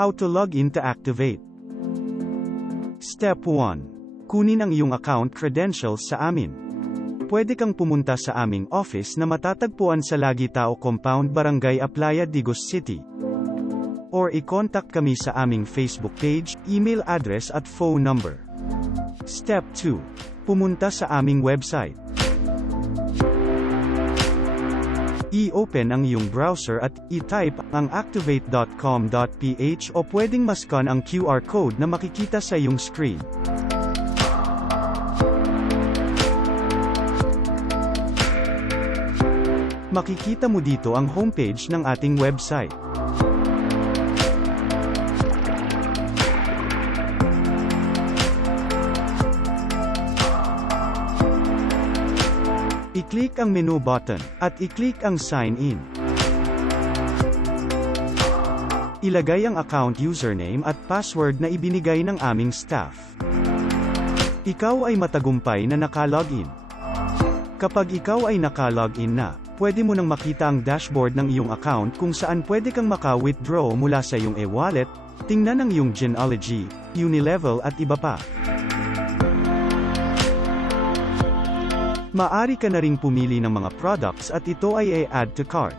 How to log in to Activ8. Step 1. Kunin ang iyong account credentials sa amin. Pwede kang pumunta sa aming office na matatagpuan sa Lagitao Compound, Barangay Aplaya, Digos City. Or i-contact kami sa aming Facebook page, email address at phone number. Step 2. Pumunta sa aming website. I-open ang iyong browser at i-type ang activ8.com.ph o pwedeng mascan ang QR code na makikita sa iyong screen. Makikita mo dito ang homepage ng ating website. I-click ang menu button, at i-click ang Sign In. Ilagay ang account username at password na ibinigay ng aming staff. Ikaw ay matagumpay na naka-login. Kapag ikaw ay naka-login na, pwede mo nang makita ang dashboard ng iyong account kung saan pwede kang maka-withdraw mula sa iyong e-wallet, tingnan ang iyong genealogy, unilevel at iba pa. Maaari ka na ring pumili ng mga products at ito ay i-add to cart.